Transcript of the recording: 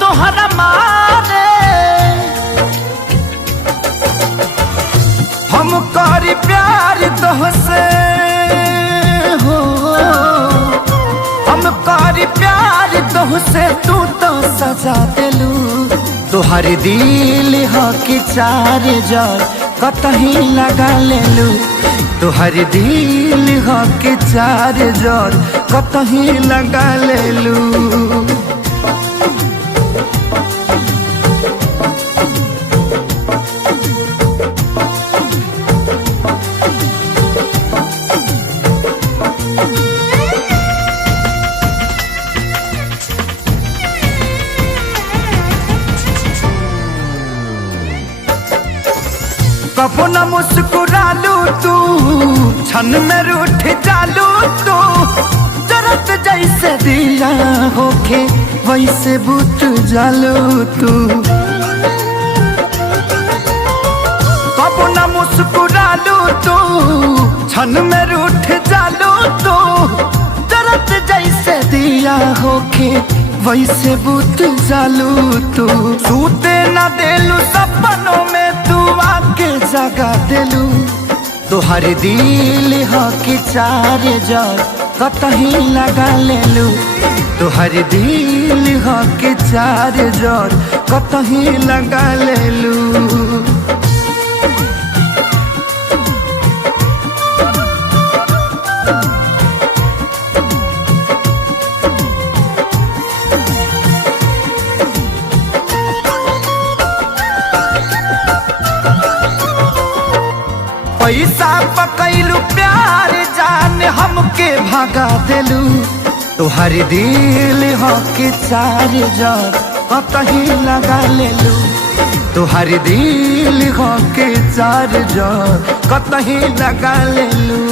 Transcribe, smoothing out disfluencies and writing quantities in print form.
तोहरा मारे हम करी प्यार तोहसे हो, हम करी प्यार तोहसे तू तो सजा दिलू। तोहर दिल हो कि चार जार कतही लगा लेलू। तोहर दिल हो कि चार जार कतही लगा लेलू। कबो न मुस्कुरालू तू, क्षण में रूठ जालू तू। जरत जैसे दिया होके वैसे बुझ जालू तू। कबो न मुस्कुरालू तू, क्षण में रूठ जालू तू। जरत जैसे दिया होके वैसे बुझ जालू तू। सूते न देलू सपनों में तू आके जगा दिलू। तोहर दिल हो कि चार जार कतही लगा लेलू। तोहर दिल हो कि चार जार कतही लगा लेलू। पैसा पकैलू प्यार जान हमके भगा दिलू। तोहर दिल हो कि चार जार कतही लगा लेलू। तोहर दिल हो कि चार जार कतही लगा लेलू।